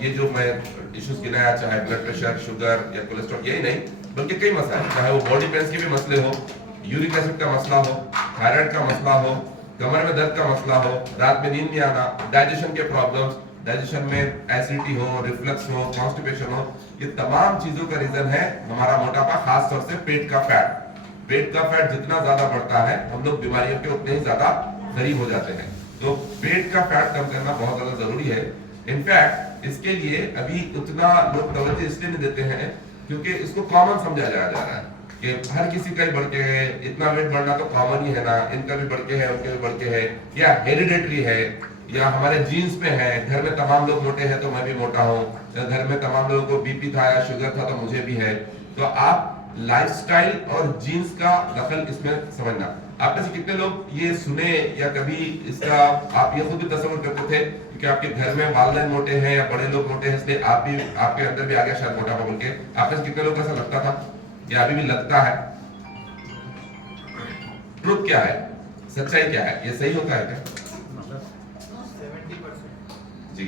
ये जो मैं इश्यूज गिनाया, चाहे ब्लड प्रेशर, शुगर या कोलेस्ट्रॉल, यही नहीं बल्कि कई मसले हैं, चाहे वो बॉडी पेन्स के भी मसले हो, यूरिक एसिड का मसला हो, थायराइड का मसला हो, कमर में दर्द का मसला हो, रात में नींद नहीं आना, डाइजेशन के प्रॉब्लम्स, डाइजेशन में एसिडिटी हो, रिफ्लक्स हो, कॉन्स्टिपेशन हो, ये तमाम चीजों का रीजन है हमारा मोटापा, खास तौर से पेट का फैट। पेट का फैट जितना ज्यादा बढ़ता है हम लोग बीमारियों के उतने ही ज्यादा करीब हो जाते हैं। तो पेट का फैट कम करना बहुत ज्यादा जरूरी है। इनफैक्ट इसके लिए अभी उतना लोग तवज्जो इसलिए नहीं देते हैं क्योंकि इसको कॉमन समझा जाया जा रहा है कि हर किसी का ही बढ़ के है, इतना वेट बढ़ना तो कॉमन ही है ना, इनका भी बढ़ के है, उनके भी बढ़ के है, या हेरिडेटरी है, या हमारे जीन्स में है, घर में तमाम लोग मोटे हैं तो मैं भी मोटा हूँ, घर में तमाम लोगों को बीपी था या शुगर था तो मुझे भी है। तो आप लाइफस्टाइल और जीन्स का दखल इसमें समझना। आप में से कितने लोग ये सुने या कभी इसका आप ये खुद भी तस्वीर करते थे कि आपके घर में वालिदैन मोटे हैं या बड़े लोग मोटे हैं इसलिए आप भी, आपके अंदर भी आ गया शायद मोटापा बोल के? आप में से कितने लोग ऐसा लगता था या अभी भी लगता है? ट्रुथ क्या है, सच्चाई क्या है, ये सही होता है क्या? 70% जी,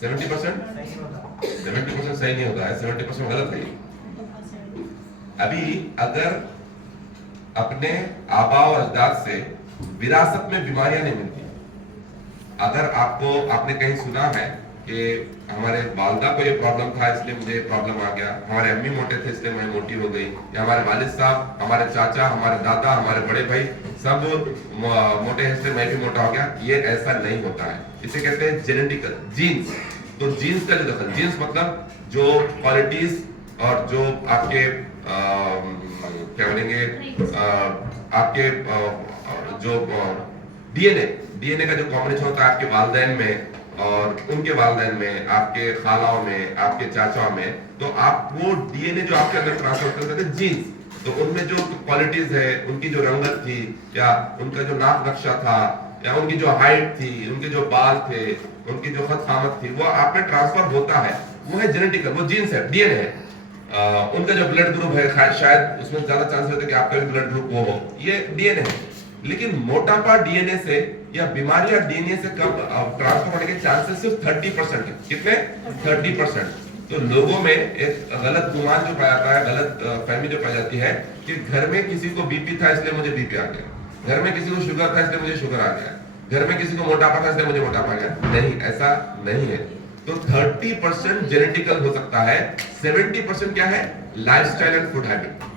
70% 70% सही नहीं होता है, 70% गलत है। अभी अगर अपने आबा और अजदाद से विरासत में बीमारियां नहीं मिलती, अगर आपने कहीं सुना है कि हमारे वालिदा को ये प्रॉब्लम था इसलिए मुझे प्रॉब्लम आ गया, हमारे अम्मी मोटे थे इसलिए मैं मोटी हो गई, या हमारे वालिद साहब, हमारे चाचा, हमारे दादा, हमारे बड़े भाई सब मोटे हैं इसलिए मैं भी मोटा हो गया, ये ऐसा नहीं होता है। इसे कहते हैं जेनेटिकल, जीन्स। तो जीन्स का जो दखल, जीन्स मतलब जो क्वालिटीज और जो आपके क्या बोलेंगे आपके जो डीएनए का जो कॉम्बिनेशन होता है आपके वालिदैन में और उनके वालिदैन में, आपके खालाओं में, आपके चाचाओं में, तो आप वो डीएनए जो आपके अंदर ट्रांसफर करते थे जीन्स, तो उनमें जो क्वालिटीज है, उनकी जो रंगत थी या उनका जो नाक नक्शा था या उनकी जो हाइट थी, उनके जो बाल थे, उनकी जो खत खामत थी, वो आप में ट्रांसफर होता है, वो है जेनेटिकल, वो जीन्स है, डीएनए है। उनका जो ब्लड ग्रुप है शायद उसमें ज्यादा चांस रहता है कि आपका भी ब्लड ग्रुप वो हो, ये डीएनए है। लेकिन मोटापा डीएनए से या बीमारियां डीएनए से कम ट्रांसफर होने के चांसेस सिर्फ 30% है। कितने? 30%। तो लोगों में एक गलत गुमान जो पाया जाता है, गलत फहमी जो पाई जाती है कि घर में किसी को बीपी था इसलिए मुझे बीपी आ गया, घर में किसी को शुगर था इसलिए मुझे शुगर आ गया, घर में किसी को मोटापा था इसलिए मुझे मोटापा आ गया। नहीं, ऐसा नहीं है। तो 30% जेनेटिकल हो सकता है, 70% क्या है? Lifestyle and food habit.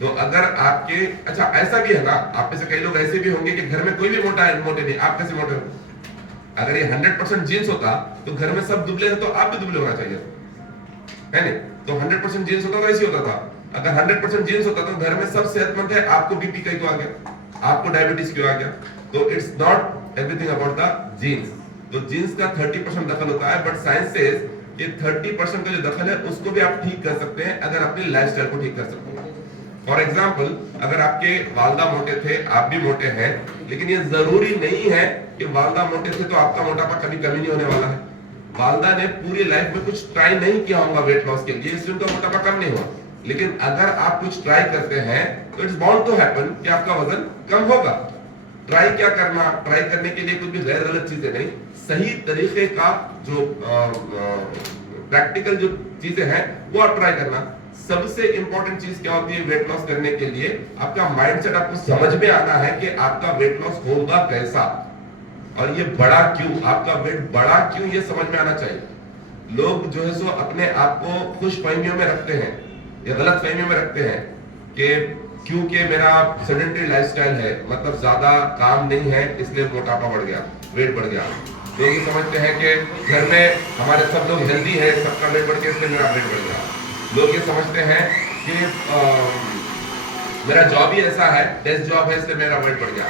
तो अगर आपके, अच्छा ऐसा भी है ना, आप में से कई लोग ऐसे भी होंगे कि घर में कोई भी मोटे नहीं, आप कैसे मोटे हो? अगर ये 100% जीन्स होता तो घर में सब दुबले हैं तो आप भी दुबले होना चाहिए, है नहीं? तो 100% जीन्स होता तो ऐसे होता था। अगर 100% जीन्स होता तो घर में सब सेहतमंद है, आपको बीपी क्यों आ गया, आपको डायबिटीज क्यों आ गया? तो it's not everything about the genes. तो जीन्स का 30% दखल होता है, बट साइंस सेज कि 30% का जो दखल है उसको भी आप ठीक कर सकते हैं अगर अपनी लाइफस्टाइल को ठीक कर सकते हैं। फॉर एग्जाम्पल, अगर आपके वालिदा मोटे थे, आप भी मोटे हैं, लेकिन ये जरूरी नहीं है कि वालिदा मोटे थे तो आपका मोटापा कभी कमी नहीं होने वाला है। वालिदा ने पूरी लाइफ में कुछ ट्राई नहीं किया होगा वेट लॉस के लिए, इसलिए उनका मोटापा कम नहीं हुआ। लेकिन अगर आप कुछ ट्राई करते हैं तो इट्स बाउंड टू हैपन कि आपका वजन कम होगा। ट्राई क्या करना? ट्राई करने के लिए कुछ भी गैर गलत चीजें नहीं, सही तरीके का जो प्रैक्टिकल जो चीजें हैं वो आप ट्राई करना। सबसे इंपॉर्टेंट चीज क्या होती है वेट लॉस करने के लिए? आपका माइंडसेट आपको समझ में आना है कि आपका वेट लॉस होगा कैसा और ये बड़ा क्यों, आपका वेट बड़ा क्यों, ये समझ में आना चाहिए। लोग जो है सो अपने आप को खुश फहमियों में रखते हैं या गलत फहमियों में रखते हैं कि क्योंकि मेरा सेडेंटरी लाइफस्टाइल है, मतलब ज्यादा काम नहीं है इसलिए मोटापा बढ़ गया, वेट बढ़ गया। लोग ये समझते हैं कि घर में हमारे सब लोग हेल्दी है, सबका वेट बढ़ गया इसलिए मेरा वेट बढ़ गया। लोग ये समझते हैं कि मेरा जॉब ही ऐसा है, डेस्क जॉब है इसलिए मेरा वेट बढ़ गया।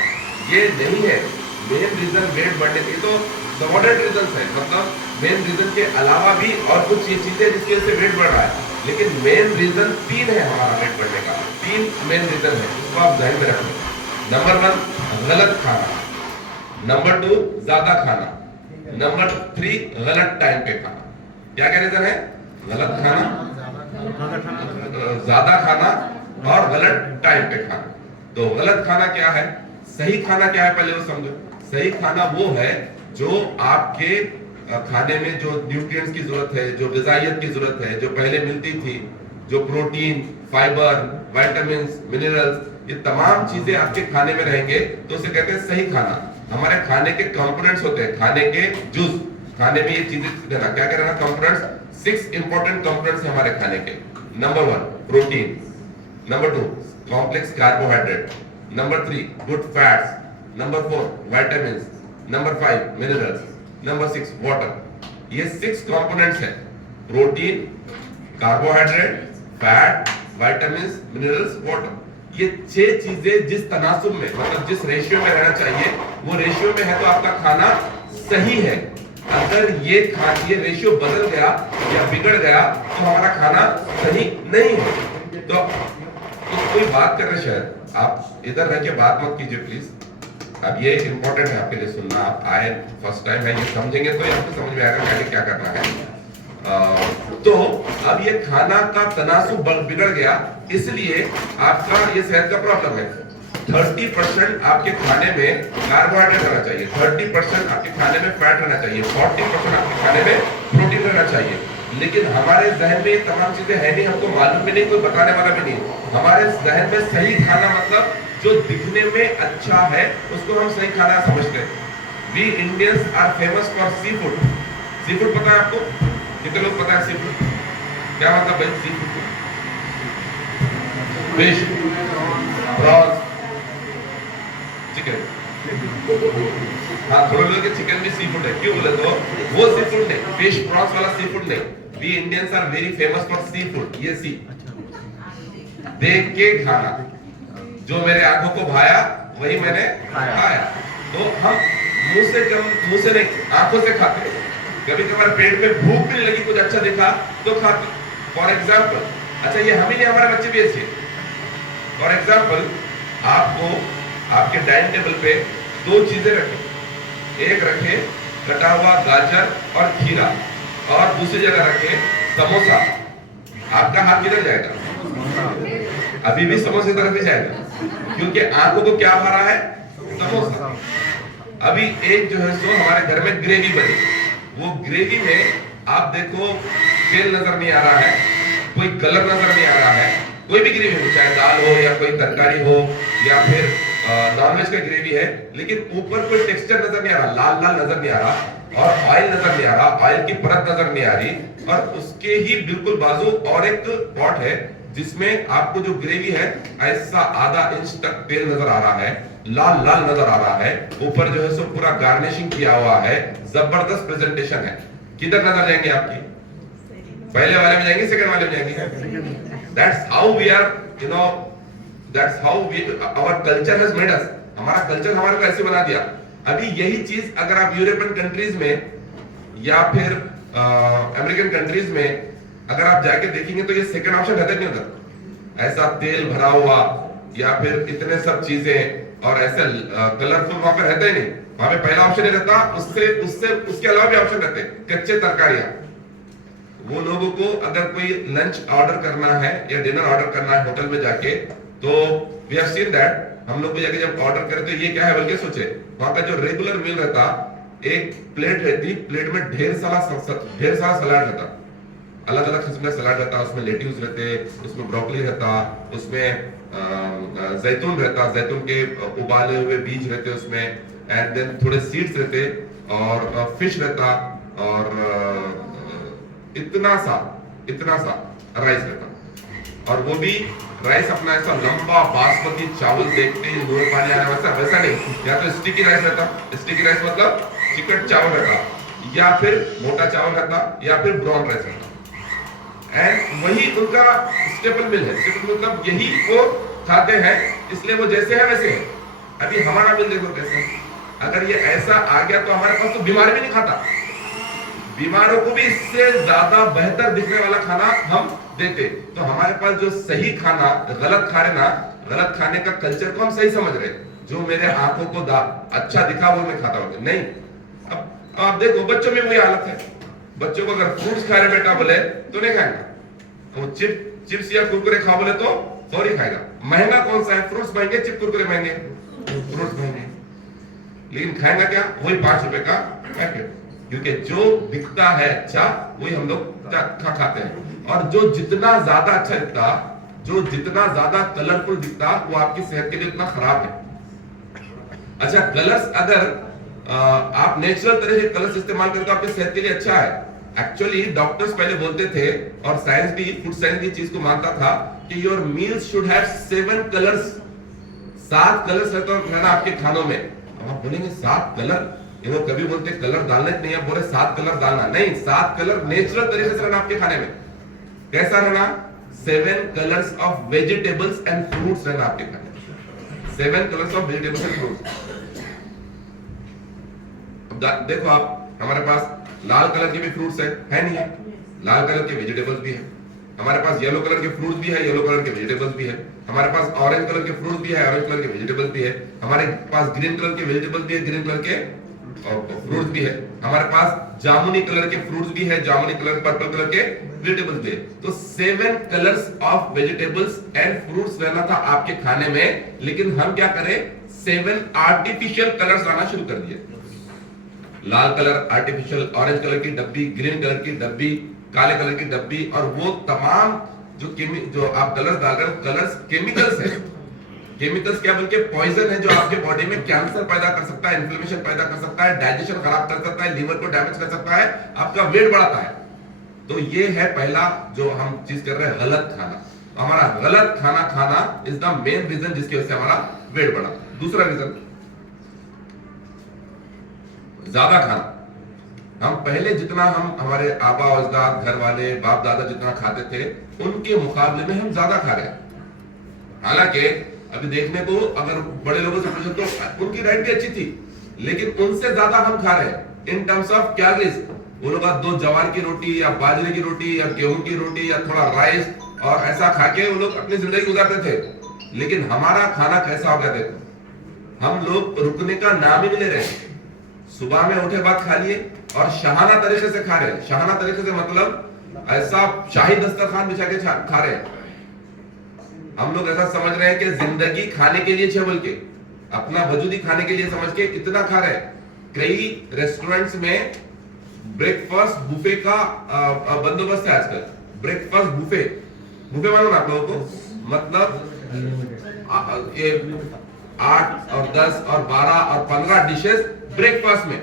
ये नहीं है मेन रीजन वेट बढ़ने की। तो सबऑर्डिनेट रीजन है, मतलब मेन रीजन के अलावा भी और कुछ ये चीजें जिसकी वजह से वेट बढ़ रहा है, लेकिन मेन रीजन 3 है हमारा वेट बढ़ने का। 3 मेन रीजन है, इसको आप ध्यान में रखें। नंबर 1 गलत खाना, नंबर 2 ज्यादा खाना, नंबर 3 गलत टाइम पे खाना। क्या क्या रीजन है? गलत खाना, ज्यादा खाना और गलत टाइम पे खाना। तो गलत खाना क्या है, सही खाना क्या है पहले वो समझो। सही खाना वो है जो आपके खाने में जो न्यूट्रिएंट्स की जरूरत है, जो ग़िज़ाइयत की जरूरत है, जो पहले मिलती थी, जो प्रोटीन, फाइबर, विटामिन, मिनरल्स, ये तमाम चीजें आपके खाने में रहेंगे तो उसे कहते हैं सही खाना। हमारे खाने के कंपोनेंट्स होते हैं, खाने के जुज, खाने में ये चीजें देना, क्या क्या रहना कंपोनेंट्स, 6 इंपॉर्टेंट कंपोनेंट्स हैं हमारे खाने के। Number 1 protein, number 2 complex carbohydrate, number 3 good fats, number 4 vitamin, number 5 minerals, number 6 water. ये 6 कंपोनेंट्स हैं, protein, carbohydrate, fat, vitamin, minerals, water. ये 6 चीजें जिस तनासुब में, मतलब जिस रेशियो में रहना चाहिए, वो रेशियो में है तो आपका खाना सही है। अगर ये रेशियो बदल गया या बिगड़ गया तो हमारा खाना सही नहीं है। तो कोई बात कर रहे, शायद आप इधर रह के बात मत कीजिए प्लीज। अब ये इंपॉर्टेंट है आपके लिए सुनना, आप आए फर्स्ट टाइम है, ये समझेंगे तो आपको समझ में आएगा क्या क्या करना है। तो अब ये खाना का तनासुब बिगड़ गया, इसलिए आपका ये सेहत का प्रॉब्लम है। 30% आपके खाने में कार्बोहाइड्रेट रहना चाहिए, 30% आपके खाने में फैट रहना चाहिए, 40% आपके खाने में प्रोटीन रहना चाहिए। लेकिन हमारे जहन में ये तमाम चीजें है नहीं, हमको मालूम भी नहीं, कोई बताने वाला भी नहीं। हमारे जहन में सही खाना मतलब जो दिखने में अच्छा है उसको हम सही खाना समझते हैं। We Indians are famous for see food. See food पता है आपको? कितने लोग पता है सी फूड क्या मतलब भाई? Sea food fish, prawns, chicken. हाँ, थोड़े लोग के चिकन भी सी फूड है, क्यों बोले तो वो सी फूड नहीं, फिश प्रॉन्स वाला सी फूड नहीं। We Indians are very famous for see food. ये सी देख के खाना, जो मेरे आंखों को भाया वही मैंने खाया। तो हम मुंह से नहीं, आंखों से खाते हैं। कभी कभार पेट में भूख भी नहीं लगी, कुछ अच्छा दिखा तो खाते। फॉर एग्जाम्पल, अच्छा ये हम ही नहीं, हमारे बच्चे भी ऐसे। फॉर एग्जाम्पल, आपको आपके डाइनिंग टेबल पे 2 चीजें रखें, एक रखे कटा हुआ गाजर और खीरा, और दूसरी जगह रखे समोसा। आपका हाथ किधर जाएगा? अभी भी समोसे तरफ ही जाएगा, क्योंकि आंखों को क्या भरा है? समोसा। अभी एक जो है सो हमारे घर में ग्रेवी बनी, वो ग्रेवी में आप देखो तेल नजर नहीं आ रहा है, कोई कलर नजर नहीं आ रहा है। कोई भी ग्रेवी हो, चाहे दाल हो या कोई तरकारी हो या फिर नॉनवेज का ग्रेवी है, लेकिन ऊपर कोई टेक्सचर नजर नहीं आ रहा, लाल लाल नजर नहीं आ रहा, और ऑयल नजर नहीं आ रहा, ऑयल की परत नजर नहीं आ रही। और उसके ही बिल्कुल बाजू और एक पॉट है जिसमें आपको जो ग्रेवी है ऐसा आधा इंच तक तेल नजर आ रहा है, लाल लाल नजर आ रहा है, ऊपर जो है सो पूरा गार्निशिंग किया हुआ है, जबरदस्त प्रेजेंटेशन है। किधर नजर जाएंगे आपकी? पहले वाले में जाएंगे, सेकंड वाले में जाएंगे? That's how we are, you know, that's how our culture has made us. हमारा कल्चर हमारे को ऐसे बना दिया। अभी यही चीज अगर आप यूरोपियन कंट्रीज में या फिर अमेरिकन कंट्रीज में अगर आप जाके देखेंगे तो ये सेकंड ऑप्शन रहता नहीं उधर। ऐसा तेल भरा हुआ या फिर इतने सब चीजें और ऐसे कलरफुल वहां पे रहता ही नहीं। वहां पे पहला ऑप्शन ही रहता, उसके अलावा भी ऑप्शन रहते, कच्चे तरकारियां। वो लोगों को अगर कोई लंच ऑर्डर करना है या डिनर ऑर्डर करना है होटल में जाके, तो वी हैव सीन दैट, हम लोग को जाके जब ऑर्डर करें तो ये क्या है बल्कि सोचे, वहां का जो रेगुलर मील रहता, एक प्लेट रहती, प्लेट में ढेर सारा सलाद रहता, अलग अलग किस्म का सलाद रहता, उसमें लेट्यूस रहते, उसमें ब्रोकली रहता, उसमें जैतून रहता, जैतून के उबाले हुए बीज रहते उसमें, एंड देन थोड़े सीड्स रहते, और फिश रहता, और इतना सा राइस रहता। और वो भी राइस अपना ऐसा लंबा बासमती चावल देखते ही मुंह में पानी आने वैसा नहीं, या तो स्टिकी राइस रहता, स्टिकी राइस मतलब चिकन चावल रहता, या फिर मोटा चावल रहता, या फिर ब्राउन राइस रहता। एंड वही उनका स्टेपल मिल है, स्टेपल मतलब यही वो खाते हैं, इसलिए वो जैसे है वैसे है। अभी हमारा मिल देखो कैसे, अगर ये ऐसा आ गया तो हमारे पास तो बीमार भी नहीं खाता, बीमारों को भी इससे ज्यादा बेहतर दिखने वाला खाना हम देते। तो हमारे पास जो सही खाना, गलत खा रहे ना, गलत खाने का कल्चर को हम सही समझ रहे, जो मेरे आंखों को अच्छा दिखा वो मैं खाता हूँ नहीं। अब आप देखो बच्चों में वही हालत है, बच्चों को अगर फ्रूट्स खा रहे बेटा बोले तो नहीं खाएगा, वो चिप्स या कुरकुरे खा बोले तो फौरी खाएगा। महंगा कौन सा है? फ्रूट्स महंगे, चिप कुरकुरे महंगे, फ्रूट्स महंगे, लेकिन खाएगा क्या? वही 5 रुपए का पैकेट। क्योंकि जो दिखता है अच्छा वही हम लोग खाते हैं, और जो जितना ज्यादा अच्छा दिखता, जो जितना ज्यादा कलरफुल दिखता, वो आपकी सेहत के लिए उतना खराब है। अच्छा, कलर्स अगर आप नेचुरल तरह के कलर्स इस्तेमाल करते हो आपकी सेहत के लिए अच्छा है। एक्चुअली डॉक्टर्स पहले बोलते थे, और साइंस भी, फूड साइंस भी चीज को मानता था कि your meals should have 7 colours, 7 colours रहना आपके खानों में। अब आप बोलेंगे 7 कलर, ये लोग कभी बोलते कलर डालना नहीं, अब बोले 7 कलर डालना नहीं, 7 कलर नेचुरल तरीके से रहना आपके खाने में। कैसा रहना? 7 colours of vegetables and fruits रहना आपके खाने में, 7 colours of vegetables and fruits. देखो आप, हमारे पास लाल कलर के भी फ्रूट्स है नहीं है? लाल कलर के वेजिटेबल्स भी है। हमारे पास येलो कलर के फ्रूट्स भी है, येलो कलर के वेजिटेबल्स भी है। हमारे पास ऑरेंज कलर के फ्रूट्स भी है, ऑरेंज कलर के वेजिटेबल्स भी है। हमारे पास ग्रीन कलर के वेजिटेबल्स भी है, ग्रीन कलर के फ्रूट्स भी है। हमारे पास जामुनी कलर के फ्रूट्स भी है, जामुनी कलर, पर्पल कलर के वेजिटेबल्स भी है। तो 7 colours of vegetables and fruits रहना था आपके खाने में, लेकिन हम क्या करें, 7 आर्टिफिशियल कलर्स लाना शुरू कर दिए। लाल कलर आर्टिफिशियल, ऑरेंज कलर की डब्बी, ग्रीन कलर की डब्बी, काले कलर की डब्बी, और वो तमाम जो आप कलर्स डाल रहे हो, कलर्स केमिकल्स है। केमिकल्स क्या बल्कि पॉइजन है, जो आपके बॉडी में कैंसर पैदा कर सकता है, इन्फ्लेमेशन पैदा कर सकता है, डाइजेशन खराब कर सकता है, लीवर को डैमेज कर सकता है, आपका वेट बढ़ाता है। तो ये है पहला जो हम चीज कर रहे हैं, गलत खाना। हमारा गलत खाना खाना इज द मेन रीजन जिसकी वजह से हमारा वेट बढ़ा। दूसरा रीजन, ज्यादा खाना। हम पहले जितना हम हमारे आबा अजदाद, घर वाले, बाप दादा जितना खाते थे, उनके मुकाबले में हम ज्यादा खा रहे हैं। हालांकि अभी देखने को अगर बड़े लोगों से पूछो तो उनकी डाइट भी अच्छी थी, लेकिन उनसे ज्यादा हम खा रहे हैं इन टर्म्स ऑफ कैलोरीज। वो लोग 2 ज्वार की रोटी या बाजरे की रोटी या गेहूं की रोटी या थोड़ा राइस और ऐसा खा के वो लोग अपनी जिंदगी गुजारते थे। लेकिन हमारा खाना कैसा हो गया देखो, हम लोग रुकने का नाम ही नहीं ले रहे। सुबह में उठे बाद खा लिए और शाहाना तरीके से खा रहे हैं। शाहाना तरीके से मतलब ऐसा शाही दस्तरखान बिछा के खा रहे हैं। हम लोग ऐसा समझ रहे हैं कि जिंदगी खाने के लिए है, बल्कि अपना वजूदी खाने के लिए समझ के इतना खा रहे हैं। कई रेस्टोरेंट्स में ब्रेकफास्ट बुफे का बंदोबस्त है आजकल। ब्रेकफास्ट बुफे, बुफे मालूम आप लोगों को? मतलब 8 और 10 और 12 और 15 डिशेस ब्रेकफास्ट में।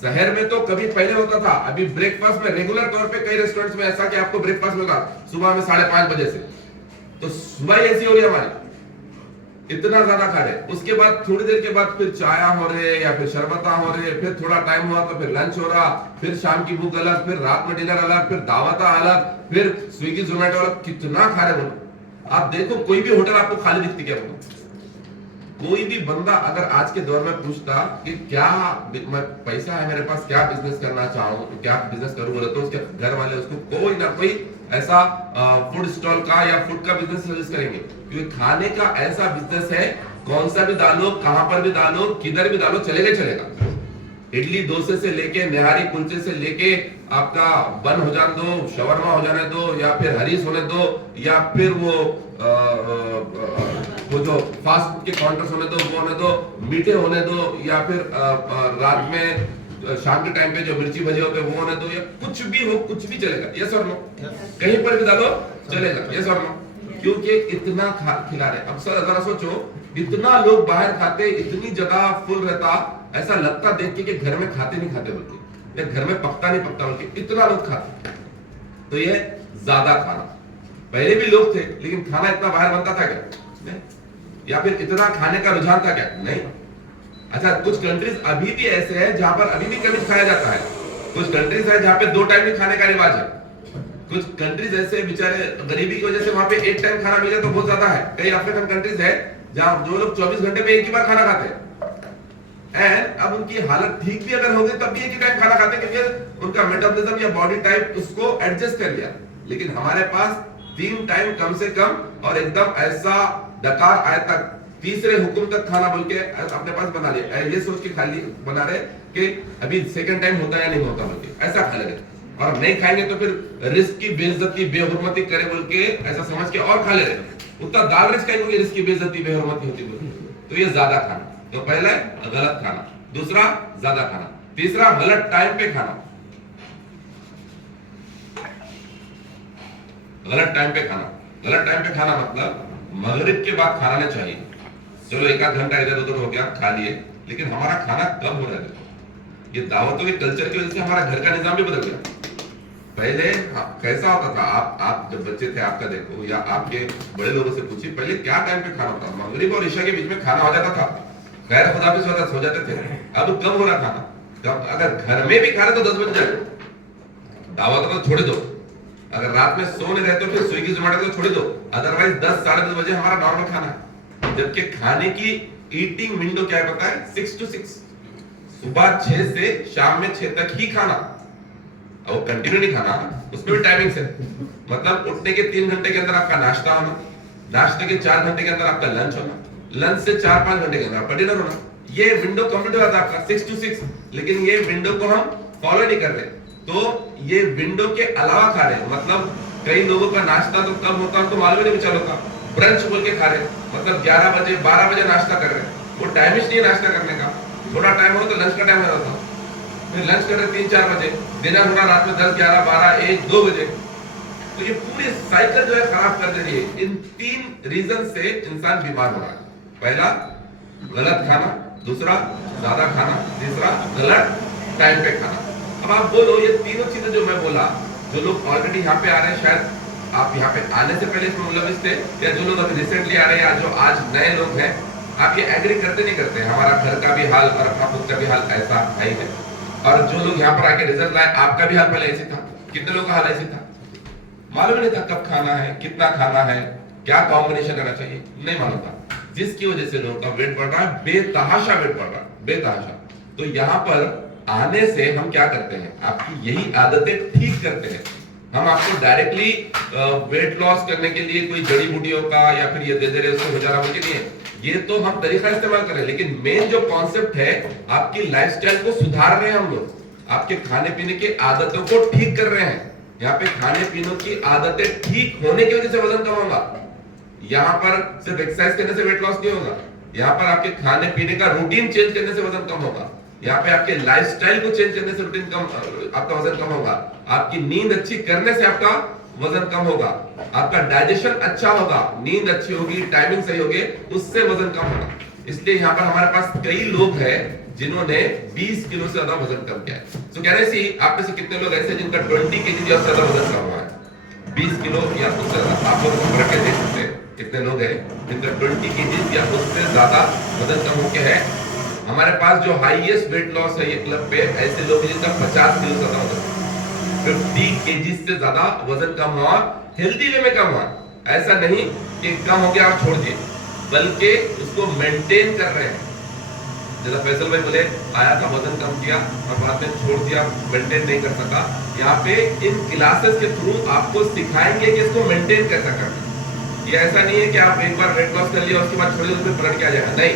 शहर में तो कभी पहले होता था, अभी ब्रेकफास्ट में रेगुलर तौर पे कई रेस्टोरेंट्स में ऐसा कि आपको ब्रेकफास्ट मिलता सुबह में 5:30 बजे से। तो सुबह ही ऐसी हो रही हमारी, इतना ज्यादा खा रहे। उसके बाद थोड़ी देर के बाद फिर चाय हो रहे या फिर शरबता हो रहे, फिर थोड़ा टाइम हुआ तो फिर लंच हो रहा, फिर शाम की भूख अलग, फिर रात में डिनर अलग, फिर दावता अलग, फिर स्विगी जोमेटो अलग। कितना खा रहे बोलो। आप देखो कोई भी होटल आपको खाली दिखती क्या बोलो? कोई भी बंदा अगर आज के दौर में पूछता कि क्या पैसा है मेरे पास, क्या बिजनेस करना चाहूँ, तो क्या बिजनेस करूँ बोले, तो उसके घर वाले उसको कोई ना कोई ऐसा फूड स्टॉल का या फूड का बिजनेस सजेस्ट करेंगे। क्योंकि खाने का ऐसा बिजनेस है, कौन सा भी डालो, कहां पर भी डालो, किधर भी डालो, चलेगा चलेगा। इडली डोसे से लेके निहारी कुलचे से लेके आपका बन हो जाने दो, शवरमा हो जाने दो, या फिर हरीस होने दो, या फिर वो जो फास्ट फूड के काउंटर्स होने दो वो होने दो, मीठे होने दो, या फिर रात में शाम के टाइम पे जो मिर्ची भजे होते हैं वो होने दो, या कुछ भी हो, कुछ भी चलेगा। यस और नो? कहीं पर भी डालो चलेगा। यस और नो? क्योंकि इतना खिला रहे। अब सर जरा सोचो, इतना लोग बाहर खाते, इतनी जगह फुल रहता, ऐसा लगता देख के कि घर में खाते नहीं खाते बोलते, या घर में पकता नहीं पकता बोलते, इतना लोग खाते। तो ये ज्यादा खाना। पहले भी लोग थे लेकिन खाना इतना बाहर बनता था क्या? नहीं। या फिर इतना खाने का रुझान था क्या? नहीं। अच्छा, कुछ कंट्रीज अभी भी ऐसे है जहां पर अभी भी कभी खाया जाता है। कुछ कंट्रीज है जहां पे 2 टाइम भी खाने का रिवाज है। कुछ कंट्रीज ऐसे बेचारे गरीबी की वजह से वहां पे 1 टाइम खाना मिले तो बहुत ज्यादा है। कई अफ्रीकन कंट्रीज है जहां जो लोग 24 घंटे में एक ही बार खाना खाते हैं। एंड अब उनकी हालत ठीक भी अगर हो गई तब भी एक ही टाइम खाना खाते हैं, क्योंकि उनका मेटाबॉलिज्म या बॉडी टाइप उसको एडजस्ट कर लिया। लेकिन हमारे पास 3 टाइम कम से कम, और एकदम ऐसा डकार आए तक, तीसरे हुक्म तक खाना बोल के अपने पास बना लिया। ये सोच के खाली बना रहे कि अभी सेकंड टाइम होता है या नहीं होता बोल के, ऐसा खा ले रहे। और नहीं खाएंगे तो फिर रिस्क की बेइज्जती बेहुरमती करे बोल के ऐसा समझ के और खा ले रहे। उतना दाल रिस्क खाएंगे, रिस्क की बेइज्जती बेहुरमती होती बोल। तो ये ज्यादा खाना। तो पहला है गलत खाना, दूसरा ज्यादा खाना। तीसरा, गलत टाइम पे खाना। गलत टाइम पे खाना, गलत टाइम पे खाना मतलब मगरिब के बाद खाना नहीं चाहिए। चलो एक आध घंटा इधर उधर हो गया, खा लिए, लेकिन हमारा खाना कब हो रहा है? ये दावतों के कल्चर की वजह से हमारा घर का निजाम भी बदल गया। पहले कैसा होता था? आप जब बच्चे थे आपका देखो, या आपके बड़े लोगों से पूछिए, पहले क्या टाइम पे खाना होता? मगरिब और ईशा के बीच में खाना हो जाता था, खैर खुदाफिज होता, सो जाते थे। अब कब हो रहा खाना? कब? अगर घर में भी खा रहे तो 10 बज जाए, दावत तो छोड़ दो। अगर रात में सो नहीं रहे तो फिर स्विगी जोमेटो तो छोड़ दो, अदरवाइज 10 साढ़े 10 बजे हमारा नॉर्मल खाना है। जबकि खाने की ईटिंग विंडो क्या है पता है? 6 to 6, सुबह 6 से शाम में 6 तक ही खाना। अब वो कंटिन्यू नहीं खाना, उसमें भी टाइमिंग से, मतलब उठने के 3 घंटे के अंदर आपका नाश्ता होना, नाश्ते के 4 घंटे के अंदर आपका लंच होना, लंच से 4-5 घंटे के अंदर आपका डिनर होना। ये विंडो कंप्लीट हो जाता है आपका 6 to 6, लेकिन ये विंडो को हम फॉलो नहीं कर रहे, तो ये विंडो के अलावा खा रहे हैं। मतलब कई लोगों का नाश्ता तो कब होता है तो मालूम नहीं चल होता, ब्रंच बोल के खा रहे, मतलब 11 बजे 12 बजे नाश्ता कर रहे, वो टाइम ही नहीं है नाश्ता करने का। थोड़ा टाइम हो तो लंच का टाइम हो जाता, फिर लंच कर रहे 3-4 बजे, डिनर होना रात में 10, 11, 12, 1, 2 बजे। तो ये पूरी साइकिल जो है खराब कर दे रही है। इन 3 रीजन से इंसान बीमार हो रहा है। पहला, गलत खाना, दूसरा ज्यादा खाना, तीसरा गलत टाइम पे खाना। अब आप बोलो, ये तीनों चीजें जो मैं बोला, जो लोग ऑलरेडी यहाँ पे आ रहे हैं, शायद आप यहाँ पे आने से पहले इसमें मुलविस थे, या जो लोग अभी रिसेंटली आ रहे हैं, या जो आज नए लोग हैं, आप ये एग्री करते नहीं करते? हमारा घर का भी हाल और अपना खुद का भी हाल ऐसा है ही है। और जो लोग यहाँ पर आके रिजल्ट लाए, आपका भी हाल पहले ऐसे था। कितने लोगों का हाल ऐसे था? मालूम नहीं था कब खाना है, कितना खाना है, क्या कॉम्बिनेशन करना चाहिए, नहीं मालूम था, जिसकी वजह से लोगों का वेट बढ़ रहा है, बेतहाशा वेट बढ़ रहा है, बेतहाशा। तो यहाँ पर आने से हम क्या करते हैं? आपकी यही आदतें ठीक करते हैं। हम आपको डायरेक्टली वेट लॉस करने के लिए कोई जड़ी बूटियों का या फिर ये दे दे रहे उसको हो जा रहा के लिए, ये तो हम तरीका इस्तेमाल कर रहे हैं, लेकिन मेन जो कॉन्सेप्ट है, आपकी लाइफस्टाइल को सुधार रहे हैं हम लोग, आपके खाने पीने की आदतों को ठीक कर रहे हैं। यहाँ पे खाने पीने की आदतें ठीक होने की वजह से वजन कम होगा। यहाँ पर सिर्फ एक्सरसाइज करने से वेट लॉस नहीं होगा, यहाँ पर आपके खाने पीने का रूटीन चेंज करने से वजन कम होगा, यहाँ पे आपके लाइफस्टाइल को चेंज करने से रूटीन कम, आपका वजन कम होगा, आपकी नींद अच्छी करने से आपका वजन कम होगा, आपका डाइजेशन अच्छा होगा, नींद अच्छी होगी, टाइमिंग सही होगी, उससे वजन कम होगा। इसलिए यहाँ पर हमारे पास कई लोग हैं जिन्होंने 20 किलो से ज्यादा वजन कम किया है। तो कहने से आप में से कितने लोग ऐसे जिनका 20 kg या ज्यादा वजन कम हुआ है? 20 किलो या उससे ज्यादा। आप लोग रख के देख सकते हैं कितने लोग हैं जिनका 20 kg या उससे ज्यादा वजन कम होके है। हमारे पास जो हाईएस्ट वेट लॉस है ये क्लब पे, ऐसे लोग जिनका 50 किलो से ज्यादा वजन, 50 kg से ज्यादा वजन कम हुआ, हेल्दी वे में कम हुआ। ऐसा नहीं कि कम हो गया और छोड़ दिए, बल्कि उसको मेंटेन कर रहे हैं। जैसा फैसल भाई बोले, आया था वजन कम किया और बाद में छोड़ दिया, मेंटेन नहीं कर सका। यहाँ पे इन क्लासेस के थ्रू आपको सिखाएंगे कि इसको मेंटेन कैसा करना। ये ऐसा नहीं है कि आप एक बार वेट लॉस कर लिया उसके बाद छोड़ दिया उसमें पलट के आ जाएगा, नहीं,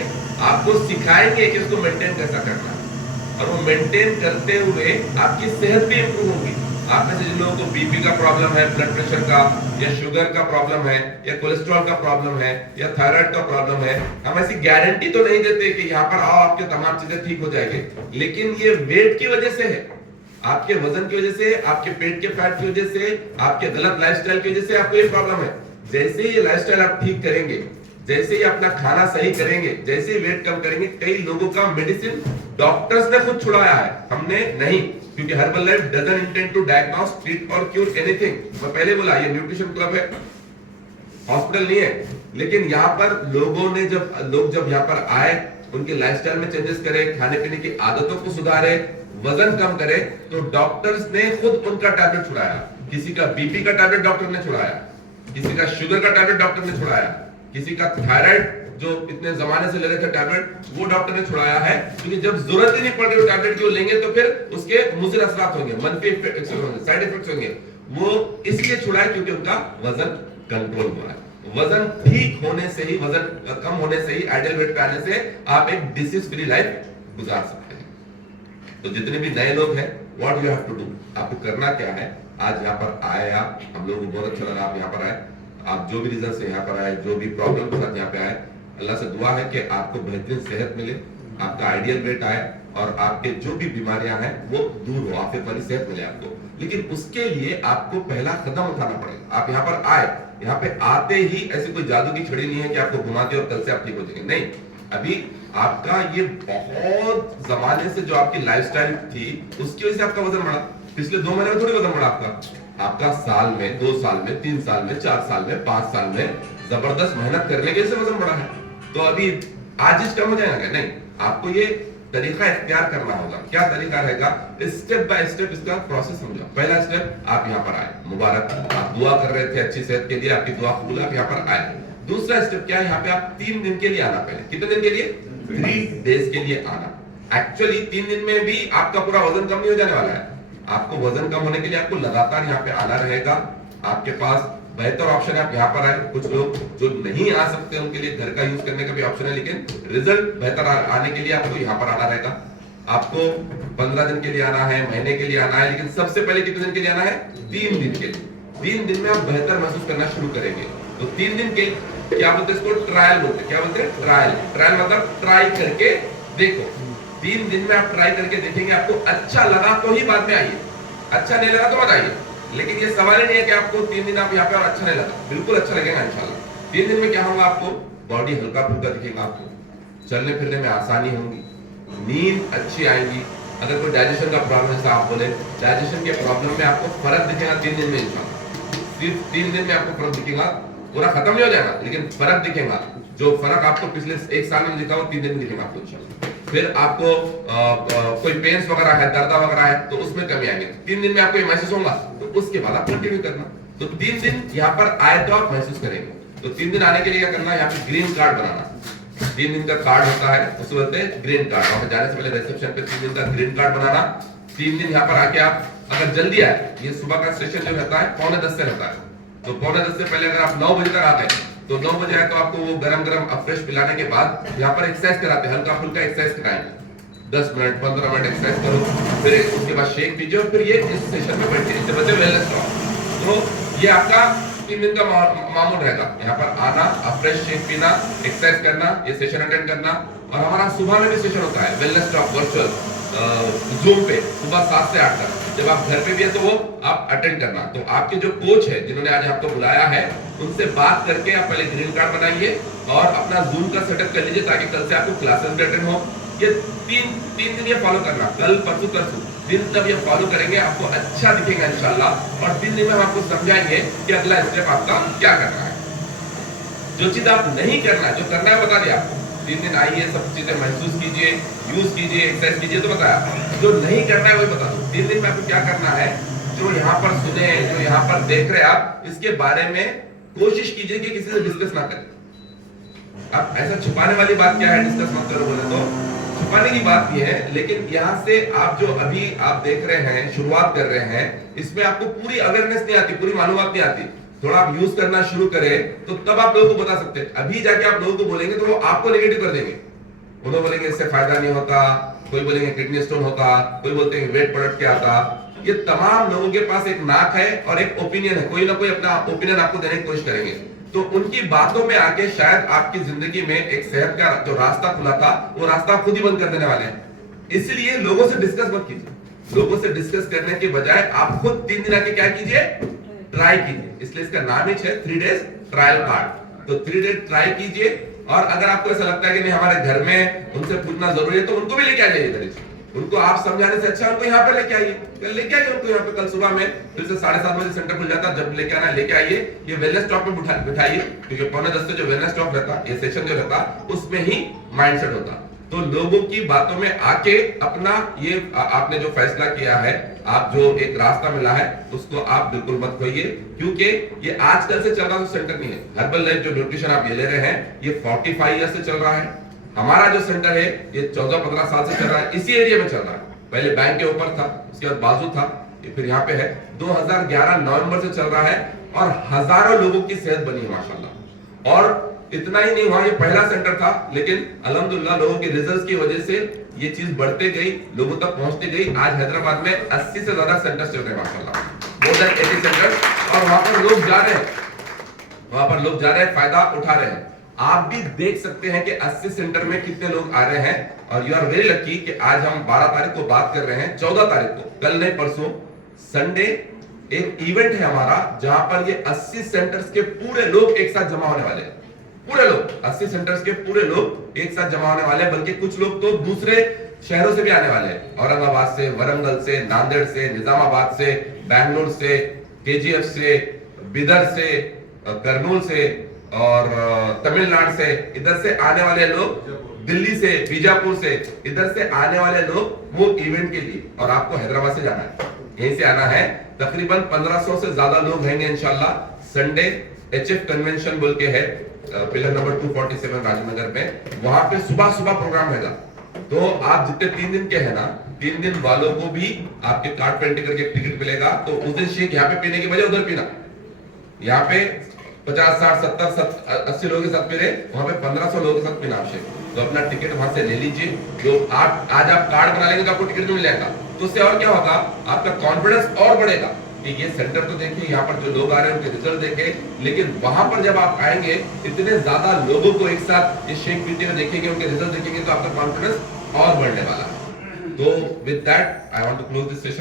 आपको सिखाएंगे कि इसको मेंटेन कैसा करना है। और वो मेंटेन करते हुए आपकी सेहत भी इंप्रूव होगी। आप में से जिन लोगों को बीपी का प्रॉब्लम है, ब्लड प्रेशर का या शुगर का प्रॉब्लम है या कोलेस्ट्रॉल का प्रॉब्लम है या थायराइड का प्रॉब्लम है, हम ऐसी गारंटी तो नहीं देते कि यहाँ पर आओ आपके तमाम चीजें ठीक हो जाएंगे, लेकिन ये वेट की वजह से है, आपके वजन की वजह से, आपके पेट के फैट की वजह से, आपके गलत लाइफस्टाइल की वजह से आपको ये प्रॉब्लम है। जैसे ही ये लाइफस्टाइल आप ठीक करेंगे, जैसे ही अपना खाना सही करेंगे, जैसे ही वेट कम करेंगे, कई लोगों का मेडिसिन डॉक्टर्स ने खुद छुड़ाया है, हमने नहीं, क्योंकि Herbalife doesn't intend to diagnose, treat और क्योर एनीथिंग। मैं पहले बोला ये न्यूट्रिशन क्लब है, हॉस्पिटल नहीं है। लेकिन यहाँ पर लोगों ने जब यहाँ पर आए, उनके लाइफस्टाइल में चेंजेस करे, खाने पीने की आदतों को सुधारे, वजन कम करे, तो डॉक्टर्स ने खुद उनका टैबलेट छुड़ाया। किसी का बीपी का टैबलेट डॉक्टर ने छुड़ाया, किसी का शुगर का टैबलेट डॉक्टर ने छुड़ाया, किसी का थायराइड जो इतने जमाने से ले रहे थे टैबलेट, वो डॉक्टर ने छुड़ाया है। क्योंकि जब जरूरत ही नहीं पड़ रही टैबलेट की वो लेंगे तो फिर उसके मुज़िर असरात होंगे, मंफी साइड इफेक्ट्स होंगे। वो इसलिए छुड़ाया क्योंकि उनका वजन कंट्रोल हुआ है। वजन ठीक होने से ही, वजन कम होने से ही, आइडियल वेट पे आने से आप एक डिसीज फ्री लाइफ गुजार सकते हैं। तो जितने भी नए लोग हैं, what you have to do, आपको करना क्या है? आज यहाँ पर आए आप, हम लोगों को बहुत अच्छा लगा आप यहाँ पर आए। आप जो भी रीजन से यहाँ पर आए, जो भी प्रॉब्लम के साथ यहाँ पे आए, अल्लाह से दुआ है कि आपको बेहतरीन सेहत मिले, आपका आइडियल वेट आए और आपके जो भी बीमारियां हैं वो दूर हो, आफियत वाली सेहत मिले आपको। लेकिन उसके लिए आपको पहला कदम उठाना पड़ेगा। आप यहाँ पर आए, यहाँ पे आते ही ऐसी कोई जादू की छड़ी नहीं है कि आपको घुमा दे और कल से आप ठीक हो जाएंगे, नहीं। अभी आपका ये बहुत जमाने से जो आपकी लाइफस्टाइल थी उसकी वजह से आपका वजन बढ़ा। पिछले 2 महीने में थोड़ी वजन बढ़ा आपका साल में, 2 साल में, 3 साल में, 4 साल में, 5 साल में जबरदस्त मेहनत करने के लिए वजन बढ़ा है। तो अभी आज ही कम हो जाएगा क्या? नहीं, आपको ये तरीका इख्तियार करना होगा। क्या तरीका रहेगा? स्टेप बाय स्टेप इसका प्रोसेस समझो। पहला स्टेप, आप यहाँ पर आए, मुबारक, आप दुआ कर रहे थे अच्छी सेहत के लिए, आपकी दुआ कबूल, आप यहाँ पर आए। दूसरा स्टेप क्या है? यहाँ पे आप 3 दिन के लिए आना। पहले कितने दिन के लिए? 3 डेज के लिए आना। एक्चुअली 3 दिन में भी आपका पूरा वजन कम नहीं हो जाने वाला है। आपको वजन कम होने के लिए आपको लगातार यहाँ पे आना रहेगा। आपके पास बेहतर ऑप्शन है, आप यहाँ पर आए। कुछ लोग जो नहीं आ सकते उनके लिए घर का यूज करने का भी ऑप्शन है, लेकिन रिजल्ट बेहतर आने के लिए आपको यहाँ पर आना रहेगा। आपको 15 दिन के लिए आना है, महीने के लिए आना है, लेकिन सबसे पहले कितने दिन के लिए आना है? 3 दिन के लिए। 3 दिन में आप बेहतर महसूस करना शुरू करेंगे। तो 3 दिन के क्या बोलते हैं? इसको ट्रायल बोलते हैं। क्या बोलते हैं? ट्रायल। ट्रायल मतलब ट्राई करके देखो। 3 दिन में आप ट्राई करके देखेंगे, आपको अच्छा लगा तो ही बाद में आइए, अच्छा नहीं लगा तो मत आइए। लेकिन ये सवाल ही नहीं है कि आपको 3 दिन आप यहाँ पे और अच्छा नहीं लगा, बिल्कुल अच्छा लगेगा इंशाल्लाह। 3 दिन में क्या होगा? आपको बॉडी हल्का फुल्का दिखेगा, आपको चलने फिरने में आसानी होगी, नींद अच्छी आएगी। अगर कोई डाइजेशन का प्रॉब्लम है, आप बोले डाइजेशन के प्रॉब्लम में आपको फर्क दिखेगा 3 दिन में इंशाल्लाह। सिर्फ 3 दिन में आपको फर्क दिखेगा, पूरा खत्म नहीं हो जाएगा लेकिन फर्क दिखेगा। जो फर्क आपको पिछले 1 साल में दिखा वो 3 दिन में दिखेगा आपको इंशाल्लाह। फिर आपको कोई पेन्स वगैरह है, दर्द वगैरह है, तो उसमें कमी आएगी। 3 दिन में आपको ये महसूस होगा, तो उसके बाद आप कंटिन्यू करना। तो 3 दिन यहाँ पर आए तो आप महसूस करेंगे। तो 3 दिन आने के लिए क्या करना है? यहाँ पे ग्रीन कार्ड बनाना। 3 दिन का कार्ड होता है, उसे बोलते हैं ग्रीन कार्ड। वहां पे जाने से पहले रिसेप्शन पे 3 दिन का ग्रीन कार्ड बनाना। 3 दिन यहाँ पर आके आप अगर जल्दी आए, ये सुबह का सेशन जो रहता है 9:45 से रहता है, तो 9:45 से पहले अगर आप 9 बजे तक आ गए तो 9 बजे आए तो आपको वो गरम गरम फ्रेश पिलाने के बाद यहाँ पर एक्सरसाइज कराते हैं, हल्का फुल्का एक्सरसाइज कराएंगे। 10 मिनट 15 मिनट एक्सरसाइज करो, फिर उसके बाद शेक पीजिए और फिर ये इस सेशन में बैठिए। इससे बचे वेलनेस टॉक। तो ये आपका 3 दिन का मामूल रहेगा। यहाँ पर आना, फ्रेश शेक पीना, एक्सरसाइज करना, ये सेशन अटेंड करना। और हमारा सुबह में भी सेशन होता है वेलनेस टॉक वर्चुअल जूम पे, सुबह 7 से 8 तक। जब आप घर पे भी है तो वो आप अटेंड करना। तो आपके जो कोच है जिन्होंने आज आपको बुलाया है, उनसे बात करके आप पहले ग्रीन कार्ड बनाइए और अपना जूम का सेटअप कर लीजिए ताकि कल से आपको क्लासेस भी अटेंड हो। ये 3 दिन ये फॉलो करना, कल परसों तरसों दिन तब ये फॉलो करेंगे, आपको अच्छा दिखेगा इंशाल्लाह। और 3 दिन में हम आपको समझाएंगे कि अगला स्टेप आपका क्या करना है। जो चीज आप नहीं करना है, जो करना है बता दिया आपको। 3 दिन आइए, सब चीजें महसूस कीजिए, यूज कीजिए, एक्सरसाइज कीजिए, तो बताया। जो नहीं करना है वही बता दो। 3 दिन में आपको क्या करना है, जो यहाँ पर सुने, जो यहाँ पर देख रहे आप, इसके बारे में कोशिश कीजिए कि किसी से डिस्कस ना करें। अब ऐसा छुपाने वाली बात क्या है, डिस्कस मत करो बोले तो? छुपाने की बात ये है, लेकिन यहाँ से आप जो अभी आप देख रहे हैं, शुरुआत कर रहे हैं, इसमें आपको पूरी अवेयरनेस नहीं आती, पूरी मालूमात नहीं आती। थोड़ा आप यूज करना शुरू करें तो तब आप लोगों को बता सकते हैं। अभी जाके आप लोगों को बोलेंगे तो वो आपको नेगेटिव कर देंगे। उन्होंने बोलेंगे इससे फायदा नहीं होता, कोई बोलेंगे किडनी स्टोन होता, कोई बोलते हैं वेट प्रोडक्ट क्या आता। ये तमाम लोगों के पास एक नाक है और एक ओपिनियन है, कोई ना कोई अपना ओपिनियन आपको देने की कोशिश करेंगे। तो उनकी बातों में आके शायद आपकी जिंदगी में एक सेहत का जो रास्ता खुला था वो रास्ता खुद ही बंद कर देने वाले हैं। इसलिए लोगों से डिस्कस मत कीजिए। लोगों से डिस्कस करने के बजाय आप खुद 3 दिन आके क्या कीजिए, ट्राई कीजिए। इसलिए इसका नाम ही है 3 डेज ट्रायल कार्ड। तो 3 डेज ट्राई कीजिए। और अगर आपको ऐसा लगता है कि नहीं हमारे घर में उनसे पूछना जरूरी है तो उनको भी लेके आ जाइए इधर। उनको आप समझाने से अच्छा उनको यहाँ पे लेके आइए, कल लेके आइए उनको यहाँ पे। कल सुबह में फिर से 7:30 बजे सेंटर खुल जाता है, जब लेके आना लेके आइए। ये वेलनेस टॉक में बिठाइए, क्योंकि 9:45 से जो वेलनेस टॉक रहता, ये सेशन जो रहता, उसमें ही माइंडसेट होता। तो लोगों की बातों में आके अपना ये आपने जो फैसला किया है, आप जो एक रास्ता मिला है, उसको आप बिल्कुल मत खोइए। क्योंकि ये आजकल से चल रहा सेंटर नहीं है। हर्बल लाइफ जो न्यूट्रिशन आप ये ले रहे हैं, ये 45 ईयर से चल रहा है। हमारा जो सेंटर है ये 14-15 साल से चल रहा है, इसी एरिया में चल रहा है। पहले बैंक के ऊपर था, उसके बाद बाजू था, ये फिर यहाँ पे है। 2011 नवंबर से चल रहा है और हजारों लोगों की सेहत बनी है माशाल्लाह। और इतना ही नहीं हुआ, ये पहला सेंटर था, लेकिन अल्हम्दुलिल्लाह लोगों के रिजल्ट्स की वजह से ये चीज बढ़ते गई, लोगों तक पहुंचते गई। आज हैदराबाद में 80 से ज्यादा सेंटर्स चल रहे हैं माशाल्लाह, मोर देन 80 सेंटर्स। और वहां पर लोग जा रहे हैं, फायदा उठा रहे हैं। आप भी देख सकते हैं कि 80 सेंटर में कितने लोग आ रहे हैं। और यू आर वेरी लकी कि आज हम 12 तारीख को बात कर रहे हैं, 14 तारीख को, कल नहीं परसों संडे एक इवेंट है हमारा, जहां पर ये 80 सेंटर्स के पूरे लोग एक साथ जमा होने वाले हैं। पूरे लोग 80 सेंटर्स के पूरे लोग एक साथ जमा होने वाले हैं, बल्कि कुछ लोग तो दूसरे शहरों से भी आने वाले हैं, औरंगाबाद से, वरंगल से, नांदेड़ से, निजामाबाद से, बैंगलोर से, केजीएफ से, बिदर से, कर्नूल से और तमिलनाडु से, इधर से आने वाले लोग, दिल्ली से, बीजापुर से, इधर से आने वाले लोग वो इवेंट के लिए, और आपको हैदराबाद से जाना है, यहीं से आना है। तकरीबन 1500 से ज्यादा लोग रहेंगे इंशाल्लाह। संडे एचएफ कन्वेंशन बोल के है, पिलर नंबर 247 राजनगर में, वहां पे सुबह सुबह प्रोग्राम रहेगा। तो आप जितने 3 दिन के हैं ना, 3 दिन वालों को भी आपके कार्ड पे एंट्री करके टिकट मिलेगा। तो उस दिन शेक यहाँ पे पीने की बजाय उधर पीना, यहाँ पे 50, 60, 70, 80 लोगों के साथ पी रहे, वहां पे 1500 लोगों के साथ पीना आप शेक। तो अपना टिकट वहां से ले लीजिए। जो आप आज आप कार्ड बना लेंगे तो आपको टिकट मिल जाएगा। तो उससे और क्या होगा, आपका कॉन्फिडेंस और बढ़ेगा कि ये सेंटर तो देखिए, यहाँ पर जो लोग आ रहे हैं उनके रिजल्ट देखे, लेकिन वहां पर जब आप आएंगे इतने ज्यादा लोगों को एक साथ ये शेक पीते हुए देखेंगे, उनके रिजल्ट देखेंगे, तो आपका कॉन्फिडेंस और बढ़ने वाला है। तो with that I want to close this session.